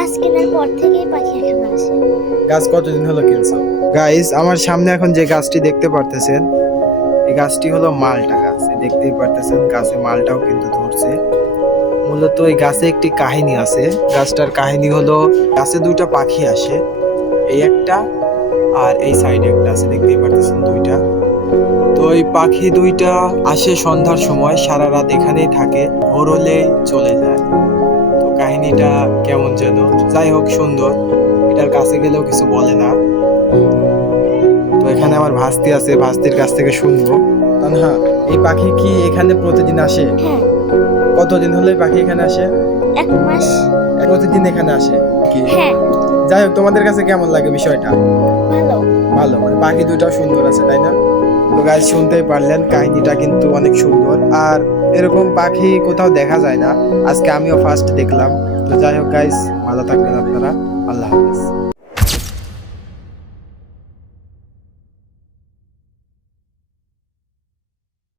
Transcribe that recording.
গাছ কেনার পর থেকেই পাখি এখানে আসে। গাছ কতদিন হলো কিনছো? গাইস, আমার সামনে এখন যে গাছটি দেখতে পারতেছেন, এই গাছটি হলো মালটা গাছ। এই দেখতেই পারতেছেন গাছে মালটাও কিন্তু ধরছে। মূলত এই গাছে একটি কাহিনী আছে। গাছটার কাহিনী হলো, গাছে দুইটা পাখি আসে, এই একটা আর এই সাইডে একটা আছে, দেখতেই পারতেছেন দুইটা। তো এই পাখি দুইটা আসে সন্ধ্যার সময়, সারা রাত এখানেই থাকে, ভোর হলেই চলে যায়। তো কাহিনীটা কেমন যেন, যাই হোক সুন্দর, এটার কাছে গেলেও কিছু বলে না। তো এখানে আমার ভাস্তি আছে, ভাস্তির কাছ থেকে শুনবো। তানহা, এই পাখি কি এখানে প্রতিদিন আসে? হ্যাঁ, কতদিন হলো এই পাখি এখানে আসে? 1 মাস। প্রতিদিন এখানে আসে কি? হ্যাঁ, যাই হোক, তোমাদের কাছে কেমন লাগে বিষয়টা? ভালো। ভালো, মানে পাখি দুইটাও সুন্দর আছে, তাই না? তো গাইস, শুনতেই পারলেন, কাহিনীটা কিন্তু অনেক সুন্দর। আর এরকম পাখি কোথাও দেখা যায় না, আজকে আমিও ফার্স্ট দেখলাম। তো যাই হোক গাইস, ভালো থাকবেন আপনারা। আল্লাহ হাফেজ।